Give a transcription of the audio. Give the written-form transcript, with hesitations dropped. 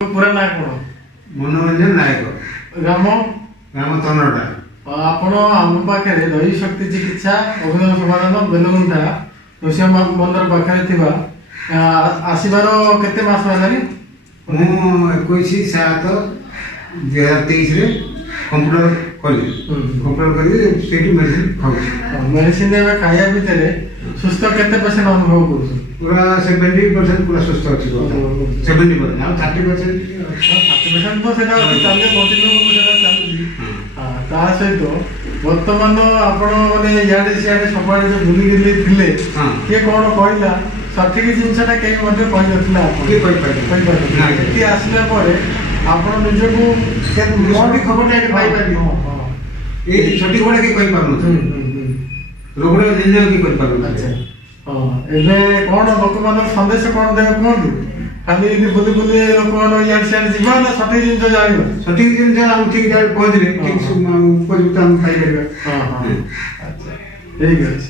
पूरा ना कौन मनोरंजन नायक ग्राम ग्राम तनटा आपण आम पाखे दही शक्ति चिकित्सा अभिनव समाधान बेलगुंठा नृसिंह मंदिर पाखे आसबार केते मास है मु 21/7/2023 कंप्यूटर करी मेडिसिन खाऊँ मेडिसिन खाया भितर सुस्थ केते परसेंट अनुभव कर पूरा 70% पूरा सुस्थ अच्छी 70% ଆଉ 30% 30% तो सेटा चले कंटिन्यू ता सहित वर्तमान आपण माने याडे सियाडे सबआडे जो बुली गिली थिले के कोन कहला सठिक जिनसटा कहीं मध्य कहि नथिला आपण के कहि पाइ ना एति आसला परे आपण निजको के सठिक खबरटा पाइ पाइ ए सठिक खबरटा के कहि पारनु रोगरे जिंदगी की कहि पारनु अच्छा हां एबे कोन लोक मान संदेश कोन देबे कोन खाली बुली बुली लोक मान याड सियाडे जीवा ना सठिक जिनस जाइबा सठिक जिनस हम ठीक जाय पहुंचले ठीक उपयुक्त हम खाइ लेबा हां हां अच्छा ठीक अछि।